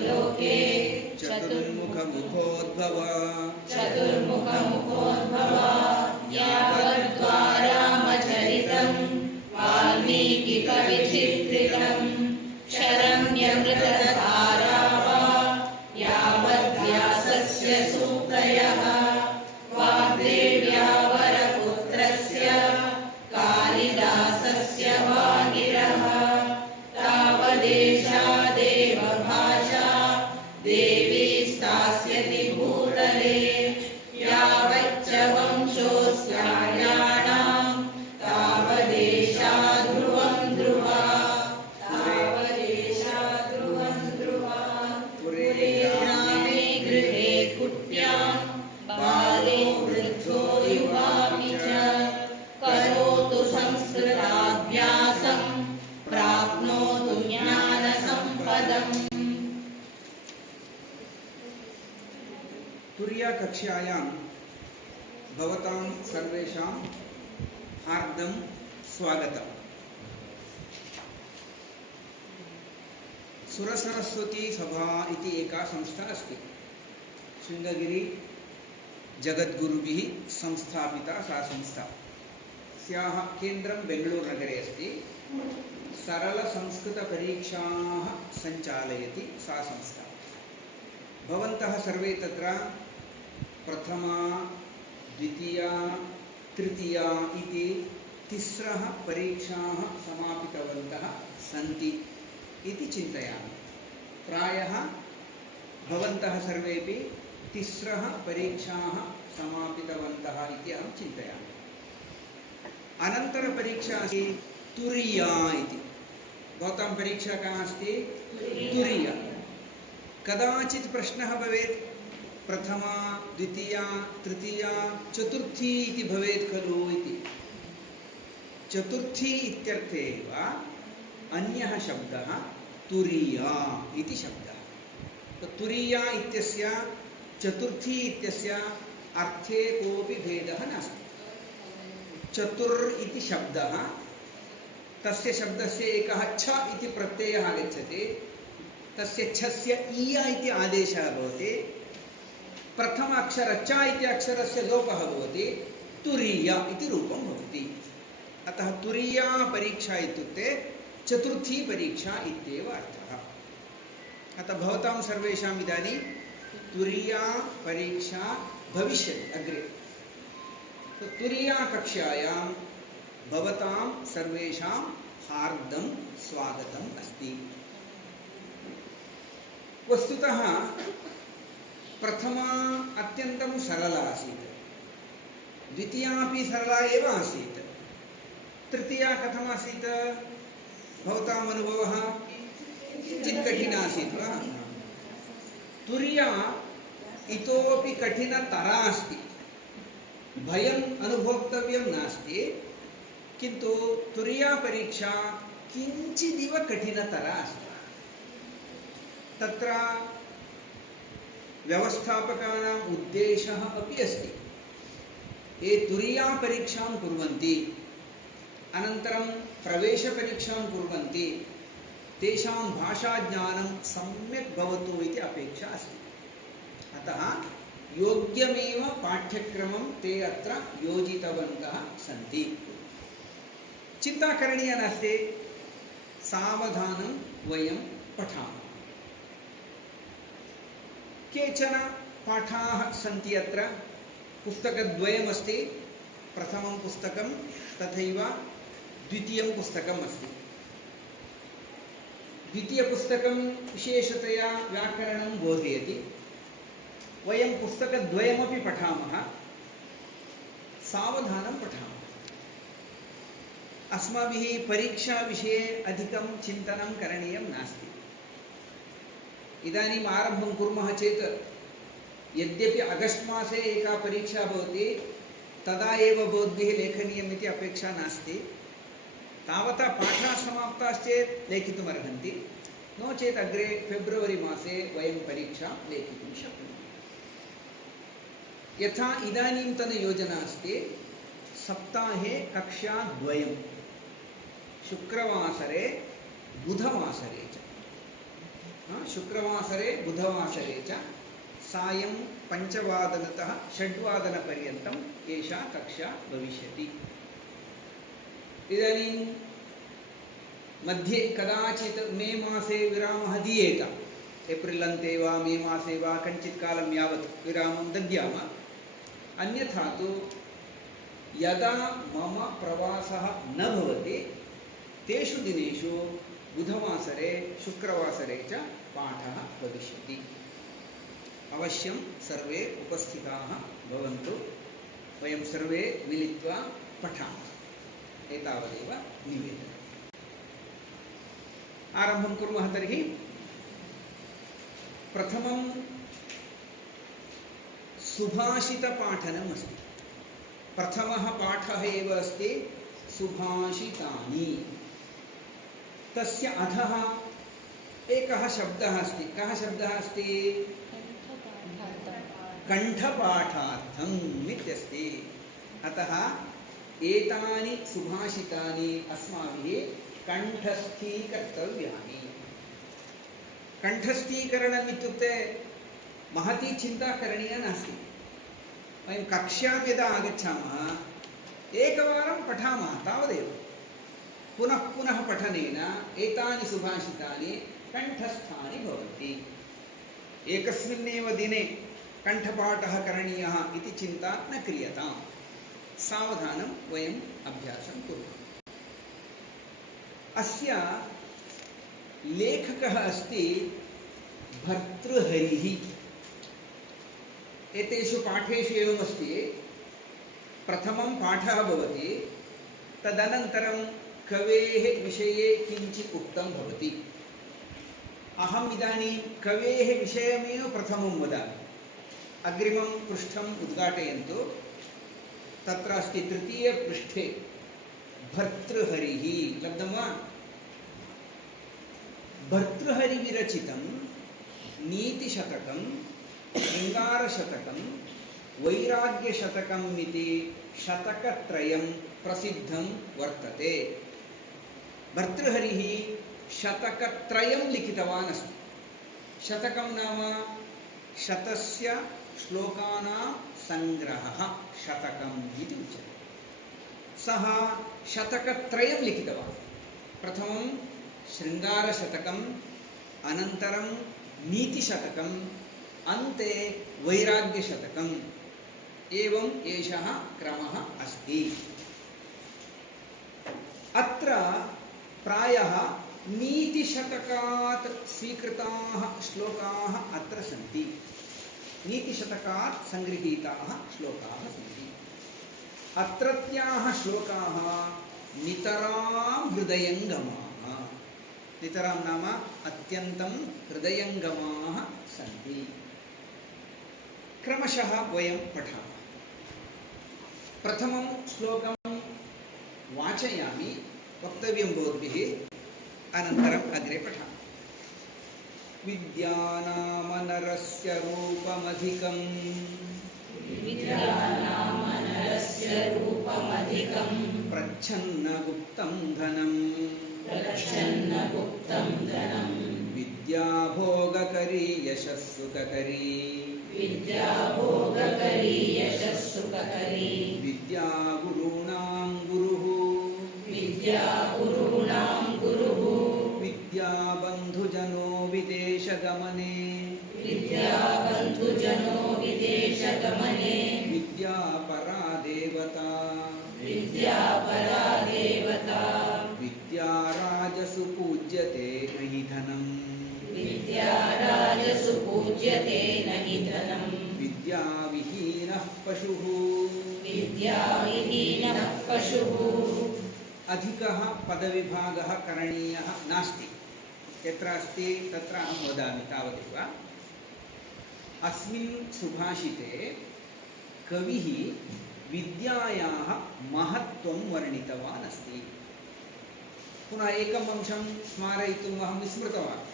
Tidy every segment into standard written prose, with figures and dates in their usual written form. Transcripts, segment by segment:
लोके चतुर्मुखमुखोद्भव यावद्वारामचरितं वाल्मीकिकविचित्रितं शरण्यमृतसारा वा यावद्व्यासस्य सूत्रयः वाग्देव्या वरपुत्रस्य कालिदासस्य वागिरः तावदेषा देवभाषा देवी स्थास्यति भूतले यावच्च वंशोऽस्यार्याणां तावदेषा ध्रुवं ध्रुवा पुरे रामे गृहे कुट्यां बाले वृद्धो युवापि च करोतु संस्कृताभ्यासं प्राप्नोतु ज्ञानसम्पदम्। तुर्या कक्षायां भवतां सर्वेषां हार्दं स्वागतम्। सुरसरस्वती सभा इति एका संस्था अस्ति। शृङ्गगिरि जगद्गुरुभिः संस्थापिता सा संस्था। अस्याः केन्द्रं बेङ्गळूरुनगरे अस्ति। सरलसंस्कृतपरीक्षाः सञ्चालयति सा संस्था। भवन्तः सर्वे तत्र प्रथमा द्वितीया तृतीया इति तिस्रः परीक्षाः समापितवन्तः सन्ति इति चिन्तयामि। प्रायः भवन्तः सर्वेपि तिस्रः परीक्षाः समापितवन्तः इति अहं चिन्तयामि। अनन्तरपरीक्षा अस्ति तुरीया इति। भवतां परीक्षा का अस्ति? तुरीया। कदाचित् प्रश्नः भवेत् प्रथमा द्वितीया तृतीया चतुर्थी इति भवेत् खलु इति। चतुर्थी इत्यर्थे एव अन्यः शब्दः तुरीया इति शब्दः। तुरीया इत्यस्य चतुर्थी इत्यस्य अर्थे कोऽपि भेदः नास्ति। चतुर् इति शब्दः, तस्य शब्दस्य एकः छ इति प्रत्ययः आगच्छति। तस्य छस्य ईया इति आदेशः भवति। प्रथम अक्षर च इति अक्षरस्य लोपः भवति। तुरीया इति रूपं भवति। अतः तुरीया परीक्षा इत्युक्ते चतुर्थी परीक्षा इत्येव अर्थः। अतः भवतां सर्वेषाम् इदानीं तुरीया परीक्षा भविष्यति अग्रे। तुरीया कक्षायां भवतां सर्वेषां हार्दं स्वागतम् अस्ति। वस्तुतः प्रथमा अत्यन्तं सरला आसीत्, द्वितीया अपि सरला एव आसीत्, तृतीया कथम् आसीत् भवताम् अनुभवः? किञ्चित् कठिना आसीत् वा? तुरीया इतोपि कठिनतरा अस्ति। भयम् अनुभोक्तव्यं नास्ति, किन्तु तुरीया परीक्षा किञ्चिदिव कठिनतरा अस्ति। तत्र व्यवस्थापकानाम् उद्देशः अपि अस्ति। ये तुरीया परीक्षां कुर्वन्ति, अनन्तरं प्रवेशपरीक्षां कुर्वन्ति, तेषां भाषाज्ञानं सम्यक् भवतु इति अपेक्षा अस्ति। अतः योग्यमेव पाठ्यक्रमं ते अत्र योजितवन्तः सन्ति। चिन्ता करणीया नास्ति, सावधानं वयं पठामः। केचन पाठाः सन्ति अत्र। पुस्तकद्वयमस्ति। प्रथमं पुस्तकं तथैव द्वितीयं पुस्तकम् अस्ति। द्वितीयपुस्तकं विशेषतया व्याकरणं बोधयति। वयं पुस्तकद्वयमपि पठामः। सावधानं पठामः। अस्माभिः परीक्षाविषये अधिकं चिन्तनं करणीयं नास्ति। इदानीम् आरम्भं कुर्मः चेत् यद्यपि अगस्ट् मासे एका परीक्षा भवति, तदा एव भवद्भिः लेखनीयम् इति अपेक्षा नास्ति। तावता पाठः समाप्ताश्चेत् लेखितुम् अर्हन्ति, नो चेत् अग्रे फेब्रुवरी मासे वयं परीक्षां लेखितुं शक्नुमः। यथा इदानीन्तनयोजना अस्ति, सप्ताहे कक्षाद्वयं, शुक्रवासरे बुधवासरे च। शुक्रवासरे बुधवासरे च सायं 5वादनतः 6वादनपर्यन्तम् एषा कक्षा भविष्यति। इदानीं मध्ये कदाचित् मे मासे विरामः दीयेत, एप्रिल् अन्ते वा मे मासे वा कञ्चित् कालं यावत् विरामं दद्यामः। अन्यथा तु यदा मम प्रवासः न भवति तेषु दिनेषु बुधवासरे शुक्रवासरे च पाठः भविष्यति। अवश्यं सर्वे उपस्थिताः भवन्तु, वयं सर्वे मिलित्वा पठामः। एतावदेव निवेदनम्। आरम्भं कुर्मः तर्हि। प्रथमं सुभाषितपाठनम् अस्ति। प्रथमः पाठः एव अस्ति सुभाषितानि। तस्य अधः एकः शब्दः अस्ति। कः शब्दः अस्ति? कण्ठपाठार्थम् इत्यस्ति। अतः एतानि सुभाषितानि अस्माभिः कण्ठस्थीकर्तव्यानि। कण्ठस्थीकरणम् इत्युक्ते महती चिन्ता करणीया नास्ति। वयं कक्ष्यां यदा आगच्छामः एकवारं पठामः तावदेव। पुनः पुनः पठनेन एतानि सुभाषितानि कण्ठस्थानि भवन्ति। एकस्मिन्नेव दिने कण्ठपाठः करणीयः इति चिन्ता न क्रियताम्। सावधानं वयम् अभ्यासं कुर्मः। अस्य लेखकः अस्ति भर्तृहरिः। एतेषु पाठेषु एवमस्ति, प्रथमं पाठः भवति, तदनन्तरं कवेः विषये किञ्चित् उक्तं भवति। अहम् इदानीं कवेः विषयमेव प्रथमं वदामि। अग्रिमं पृष्ठम् उद्घाटयन्तु। तत्र अस्ति तृतीयपृष्ठे भर्तृहरिः। लब्धं वा? भर्तृहरिविरचितं नीतिशतकं, शृङ्गारशतकं, वैराग्यशतकम् इति शतकत्रयं प्रसिद्धं वर्तते। भर्तृहरिः शतकत्रयं लिखितवान् अस्ति। शतकं नाम शतस्य श्लोकानां सङ्ग्रहः शतकम् इति उच्यते। सः शतकत्रयं लिखितवान्। प्रथमं शृङ्गारशतकम्, अनन्तरं नीतिशतकम्, अन्ते वैराग्यशतकम्। एवम् एषः क्रमः अस्ति। अत्र प्रायः नीतिशतकात् स्वीकृताः श्लोकाः अत्र सन्ति। नीतिशतकात् सङ्गृहीताः श्लोकाः सन्ति। अत्रत्याः श्लोकाः नितरां हृदयङ्गमाः। नितरां नाम अत्यन्तं हृदयङ्गमाः सन्ति। क्रमशः वयं पठामः। प्रथमं श्लोकं वाचयामि, वक्तव्यं भवद्भिः, अनन्तरम् अग्रे पठामः। विद्यानामनरस्य रूपमधिकम्, प्रच्छन्नगुप्तं धनम्, विद्याभोगकरी यशस्सुखकरी, विद्यागुरूणां गुरुः, विद्याबन्धुजनो विदेशगमने, विद्यापरा देवता, विद्याराजसु पूज्यते नहि धनम्, विद्याविहीनः पशुः, अधिकः पदविभागः करणीयः नास्ति। यत्र अस्ति तत्र अहं वदामि तावदेव। अस्मिन् सुभाषिते कविः विद्यायाः महत्त्वं वर्णितवान् अस्ति। पुनः एकम् अंशं स्मारयितुम् अहं विस्मृतवान्।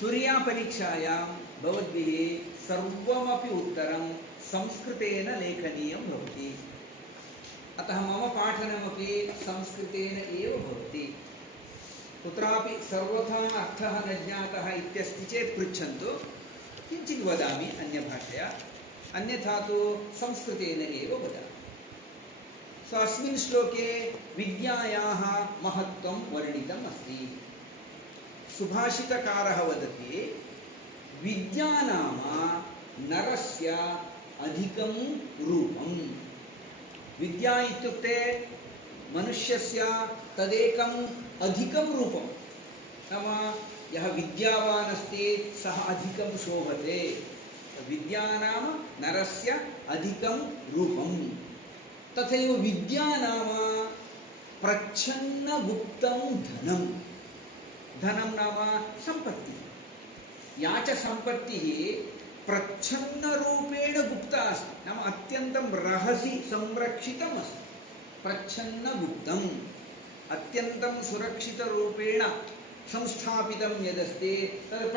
तुरीयापरीक्षायां भवद्भिः सर्वमपि उत्तरं संस्कृतेन लेखनीयं भवति। अतः मम पाठनमपि संस्कृतेन एव भवति। कुत्रापि सर्वथा अर्थः न ज्ञातः इत्यस्ति चेत् पृच्छन्तु, किञ्चित् वदामि अन्यभाषया, अन्यथा तु संस्कृतेन एव वदामि। सो अस्मिन् श्लोके विद्यायाः महत्त्वं वर्णितम् अस्ति। सुभाषितकारः वदति विद्या नाम नरस्य अधिकं रूपम्। विद्या इत्युक्ते मनुष्यस्य तदेकम् अधिकं रूपं, नाम यः विद्यावान् अस्ति सः अधिकं शोभते। विद्या नाम नरस्य अधिकं रूपं। तथैव विद्या नाम प्रच्छन्नगुप्तं धनं। धनं नाम सम्पत्तिः। या च सम्पत्तिः प्रच्छन्नरूपेण गुप्ता अस्ति, नाम अत्यन्तं रहसि संरक्षितम् अस्ति। प्रच्छन्नगुप्तम्, अत्यन्तं सुरक्षितरूपेण संस्थापितं यदस्ति तद्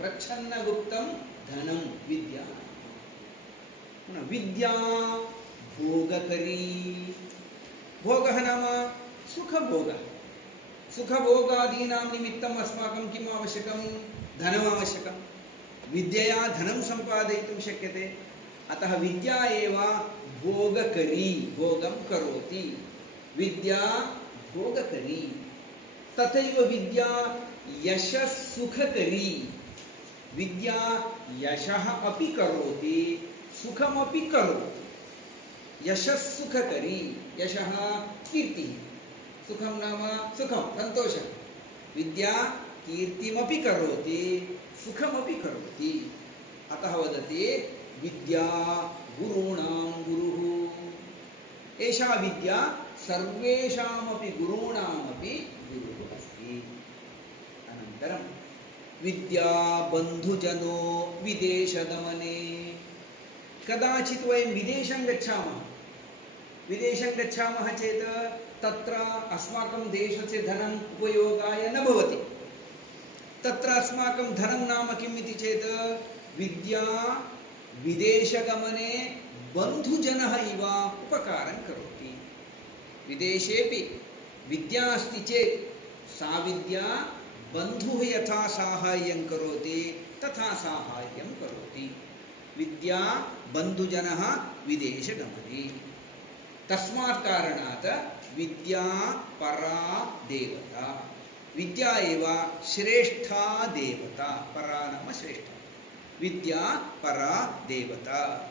प्रच्छन्नगुप्तं धनं विद्या। विद्या भोगकरी। भोगः नाम सुखभोगः। सुखभोगादीनां निमित्तम् अस्माकं किम् आवश्यकं? धनम् आवश्यकं। विद्यया धनं सम्पादयितुं शक्यते। अतः विद्या एव भोगकरी, भोगं करोति। विद्या भोगकरी। तथैव विद्या यशस्सुखकरी। विद्या यशः अपि करोति, सुखमपि करोति। यशस्सुखकरी। यशः कीर्तिः, सुखं नाम सुखं, सन्तोषः। विद्या कीर्तिमपि करोति, सुखमपि करोति। अतः वदति विद्या गुरूणां गुरुः। एषा विद्या सर्वेषामपि गुरूणामपि गुरुः अस्ति। अनन्तरं विद्या बन्धुजनो विदेशगमने। कदाचित् वयं विदेशं गच्छामः। विदेशं गच्छामः चेत् तत्र अस्माकं देशस्य धनम् उपयोगाय न भवति। तत्र अस्माकं धनं नाम किम् इति चेत् विद्या विदेशगमने बन्धुजनः इव उपकारं करोति। विदेशेपि विद्या अस्ति चेत् सा विद्या बन्धुः यथा साहाय्यं करोति तथा साहाय्यं करोति। विद्या बन्धुजनः विदेशगमने। तस्मात् कारणात् विद्या परा देवता। विद्या एव श्रेष्ठा देवता। परा नाम श्रेष्ठा। विद्या परा देवता।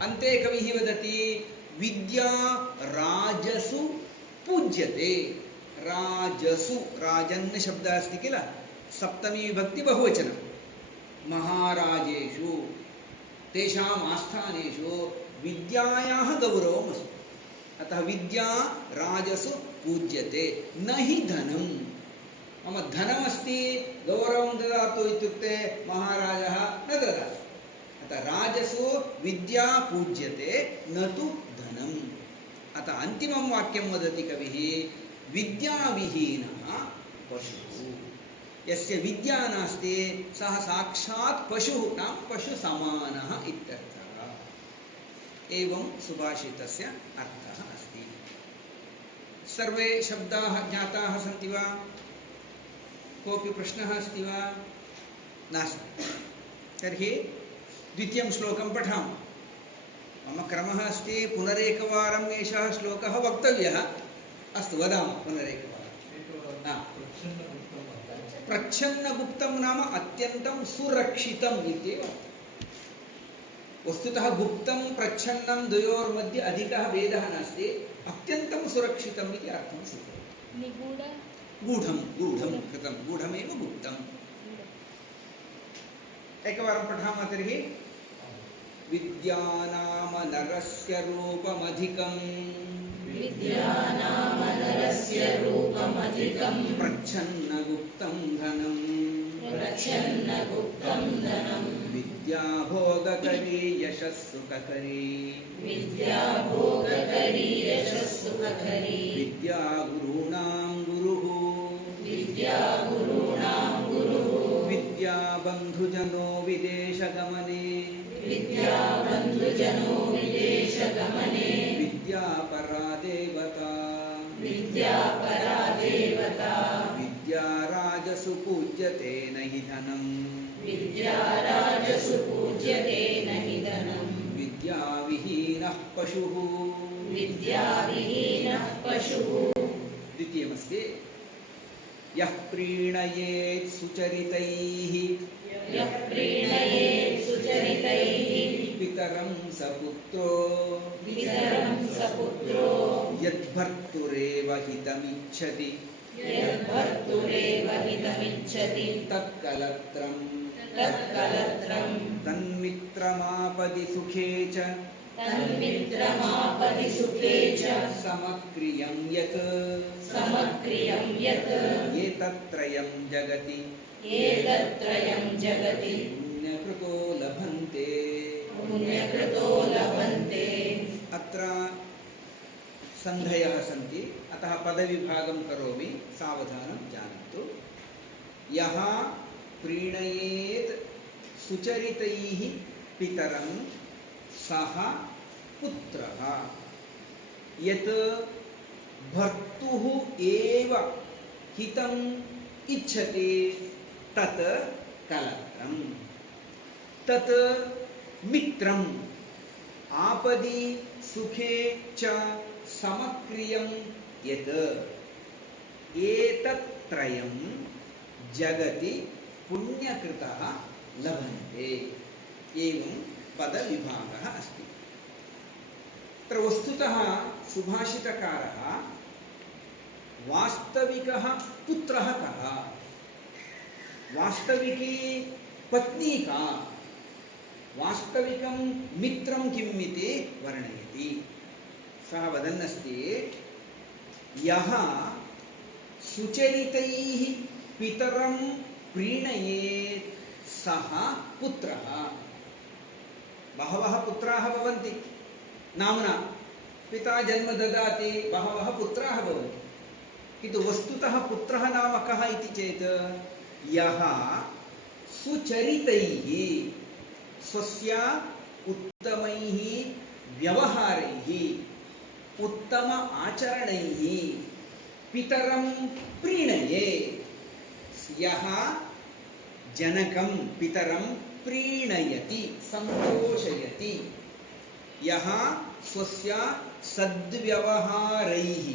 अन्ते कविः वदति विद्या राजसु पूज्यते। राजसु, राजन् शब्दः अस्ति किल, सप्तमी विभक्ति बहुवचनं। महाराजेषु, तेषाम् आस्थानेषु विद्यायाः गौरवम् अस्ति। अतः विद्या राजसु पूज्यते, न हि धनं। मम धनमस्ति, गौरवं ददातु इत्युक्ते महाराजः न ददाति। अतः राजसु विद्या पूज्यते न तु धनम्। अतः अन्तिमं वाक्यं वदति कविः विद्याविहीनः पशुः। यस्य विद्या नास्ति सः साक्षात् पशुः, नाम पशुसमानः इत्यर्थः। एवं सुभाषितस्य अर्थः अस्ति। सर्वे शब्दाः ज्ञाताः सन्ति वा? कोऽपि प्रश्नः अस्ति वा? नास्ति। तर्हि द्वितीयं श्लोकं पठामः। मम क्रमः अस्ति पुनरेकवारम् एषः श्लोकः वक्तव्यः। अस्तु, वदामः पुनरेकवारं। प्रच्छन्नगुप्तं नाम अत्यन्तं सुरक्षितम् इत्येव। वस्तुतः गुप्तं प्रच्छन्नं द्वयोर्मध्ये अधिकः भेदः नास्ति। अत्यन्तं सुरक्षितम् इति अर्थं स्वीकुर्मः। गूढं गूढं कृतं, गूढमेव गुप्तम्। एकवारं पठामः तर्हि। विद्या नाम नरस्य रूपमधिकम्। विद्या नाम नरस्य रूपमधिकम्। प्रच्छन्नगुप्तं धनम्। प्रच्छन्नगुप्तं धनम्। विद्या भोगकरी यशस्सुखकरी। विद्या भोगकरी यशस्सुखकरी। विद्या गुरूणां गुरुः। विद्या गुरूणां गुरुः। विद्या बन्धुजनो विदेशगमने। विद्या बन्धुजनो विदेशगमने। विद्या परा देवता। विद्या परा देवता। विद्याराजसु पूज्यते न हि धनम् विद्याविहीनः पशुः विद्याविहीनः पशुः द्वितीयमस्ति यः प्रीणयेत् सुचरितैः यः प्रीणयेत् सुचरितैः पितरं स पुत्रो पितरं स पुत्रो यद्भर्तुरेव हितमिच्छति यद्भर्तुरेव हितमिच्छति तत्कलत्रं तत्कलत्रम् तन्मित्रमापदि सुखे च तन्मित्रमापदि सुखे च समक्रियं यत् समक्रियं यत् एतत्त्रयं जगति एतत्त्रयं जगति पुण्यकृतो लभन्ते पुण्यकृतो लभन्ते अत्र सन्धयः सन्ति अतः पदविभागं करोमि सावधानं जानन्तु यः प्रीणयेत् सुचरितैः पितरं सः पुत्रः यत् भर्तुः एव हितम् इच्छति तत् कलत्रम् तत् मित्रम् आपदि सुखे च समक्रियं यत् एतत्त्रयं जगति पुण्यकृतः लभन्ते एवं पदविभागः अस्ति। अत्र वस्तुतः सुभाषितकारः वास्तविकः पुत्रः कः वास्तविकी पत्नी का वास्तविकं मित्रं किम् इति वर्णयति। सः वदन्नस्ति यः सुचरितैः पितरं प्रीणयेत् सः पुत्रः। बहवः पुत्राः भवन्ति नाम्ना पिता जन्म ददाति बहवः पुत्राः भवन्ति किन्तु वस्तुतः पुत्रः नाम कः इति चेत् यः सुचरितैः स्वस्य उत्तमैः व्यवहारैः उत्तम आचरणैः पितरं प्रीणयेत् यः जनकं पितरं प्रीणयति सन्तोषयति यः स्वस्य सद्व्यवहारैः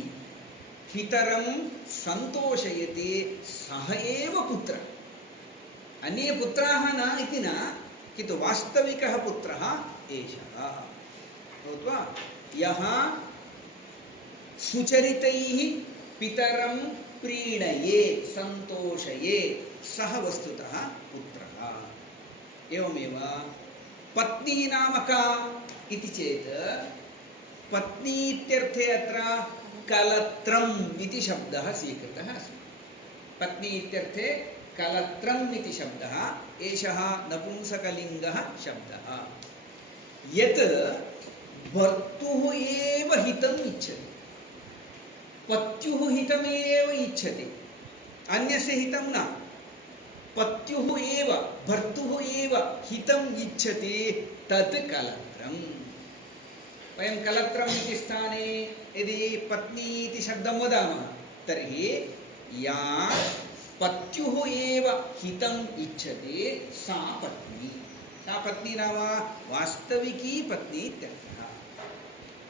पितरं सन्तोषयति सः एव पुत्रः। अन्ये पुत्राः न इति न किन्तु वास्तविकः पुत्रः एषः भूत्वा यः सुचरितैः पितरं प्रीणयेत् सन्तोषयेत् सः वस्तुतः पुत्रः। एवमेव पत्नी नाम का इति चेत् पत्नी इत्यर्थे अत्र कलत्रम् इति शब्दः स्वीकृतः अस्ति। पत्नी इत्यर्थे कलत्रम् इति शब्दः एषः नपुंसकलिङ्गः शब्दः यत् भर्तुः एव हितम् इच्छति पत्युः हितमेव इच्छति अन्यस्य हितं न पत्युः एव भर्तुः एव हितम् इच्छति तत् कलत्रम्। वयं कलत्रम् इति स्थाने यदि पत्नी इति शब्दं वदामः तर्हि या पत्युः एव हितम् इच्छति सा पत्नी नाम वास्तविकी पत्नी इत्यर्थः।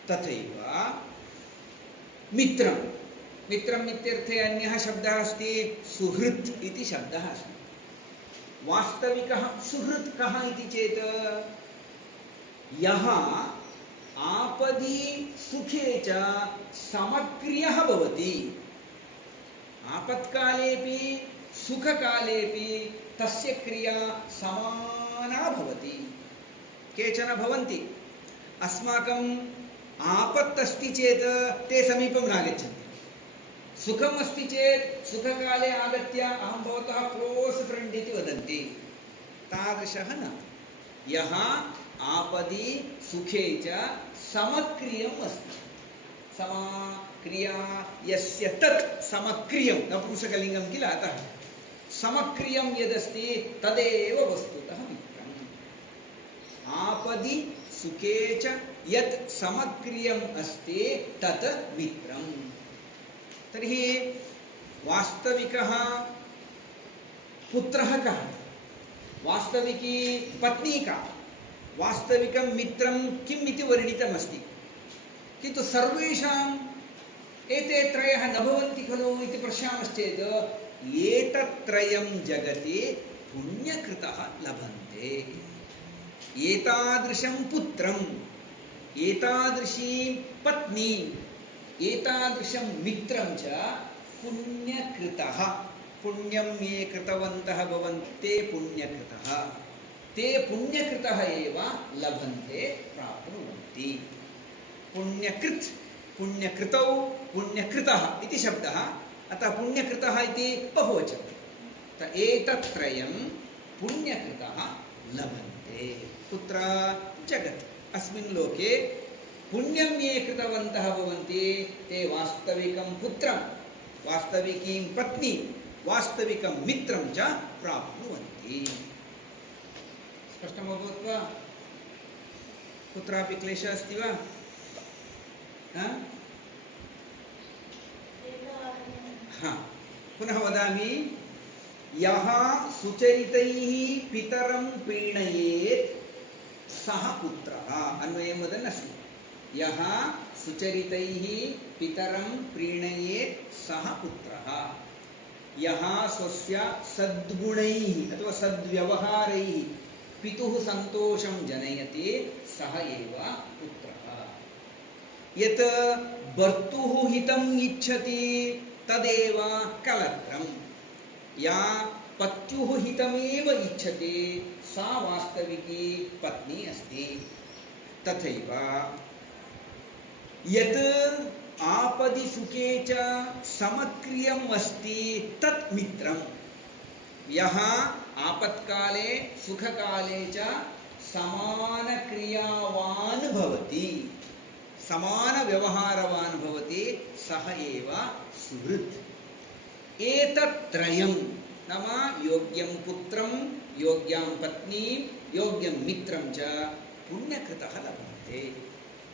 तथैव मित्रम् इत्यर्थे अन्यः शब्दः अस्ति सुहृत् इति शब्दः अस्ति। वास्तविकः सुहृत् कः इति चेत् यः आपदि सुखे च समक्रियः भवति आपत्कालेपि सुखकालेपि तस्य क्रिया समाना भवति। केचन भवन्ति अस्माकं आपत् अस्ति चेत् ते समीपं नागच्छन्ति सुखम् अस्ति चेत् सुखकाले आगत्य अहं भवतः क्लोस् फ्रेण्ड् इति वदन्ति तादृशः न। यः आपदि सुखे च समक्रियम् अस्ति समाक्रिया यस्य तत् समक्रियं नपुंसकलिङ्गं किल अतः समक्रियं यदस्ति तदेव वस्तुतः मित्रम्। आपदि सुखे च यत् समक्रियम् अस्ति तत् मित्रम्। तर्हि वास्तविकः पुत्रः कः वास्तविकी पत्नी का वास्तविकं मित्रं किम् इति वर्णितमस्ति, किन्तु सर्वेषाम् एते त्रयः न भवन्ति खलु इति पश्यामश्चेत् एतत्त्रयं जगति पुण्यकृतः लभन्ते। एतादृशं पुत्रम्, एतादृशीं पत्नी, एतादृशं मित्रं च पुण्यकृतः, पुण्यं ये कृतवन्तः भवन्ति ते पुण्यकृतः, ते पुण्यकृतः एव लभन्ते, प्राप्नुवन्ति। पुण्यकृत्, पुण्यकृतौ, पुण्यकृतः इति शब्दः, अतः पुण्यकृतः इति बहुवचनं। एतत्त्रयं पुण्यकृतः लभन्ते। कुत्र? जगत्, अस्मिन् लोके पुण्यं ये कृतवन्तः भवन्ति ते वास्तविकं पुत्रं, वास्तविकीं पत्नी, वास्तविकं मित्रं च प्राप्नुवन्ति। स्पष्टमभवत् वा? कुत्रापि क्लेशः अस्ति वा? पुनः वदामि, यः सुचरितैः पितरं प्रीणयेत् सः पुत्रः। अन्वयं वदन् अस्मि। यः सुचरितैः पितरं प्रीणयेत् सः पुत्रः। यः स्वस्य सद्गुणैः अथवा सद्व्यवहारैः पितुः सन्तोषं जनयति सः एव पुत्रः। यत् भर्तुः हितम् इच्छति तदेव कलत्रम्। या पत्युः हितमेव इच्छति सा वास्तविकी पत्नी अस्ति। तथैव यत् आपदि सुखे च समक्रियम् अस्ति तत् मित्रम्। यः आपत्काले सुखकाले च समानक्रियावान् भवति, समानव्यवहारवान् भवति, सः एव सुहृत्। एतत्त्रयं नाम योग्यं पुत्रं, योग्यां पत्नीं, योग्यं मित्रं च पुण्यकृतः लभन्ते।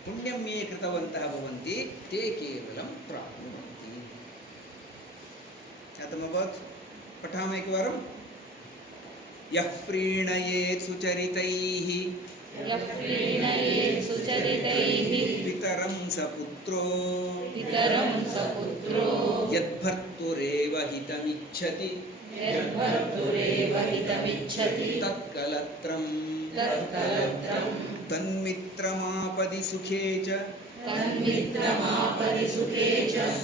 पुण्यं ये कृतवन्तः भवन्ति ते केवलं प्राप्नुवन्ति। जातमभवत्? पठामः एकवारं। यः प्रीणयेत् सुचरितैः पितरं स पुत्रो यद्भर्तुरेव हितमिच्छति तत्कलत्रं तन्मित्रमापदि सुखे च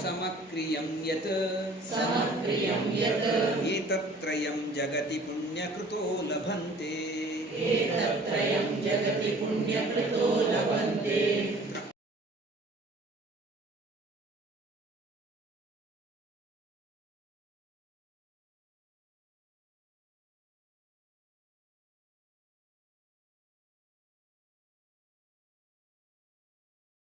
समक्रियं यत् एतत्त्रयं जगति पुण्यकृतो लभन्ते।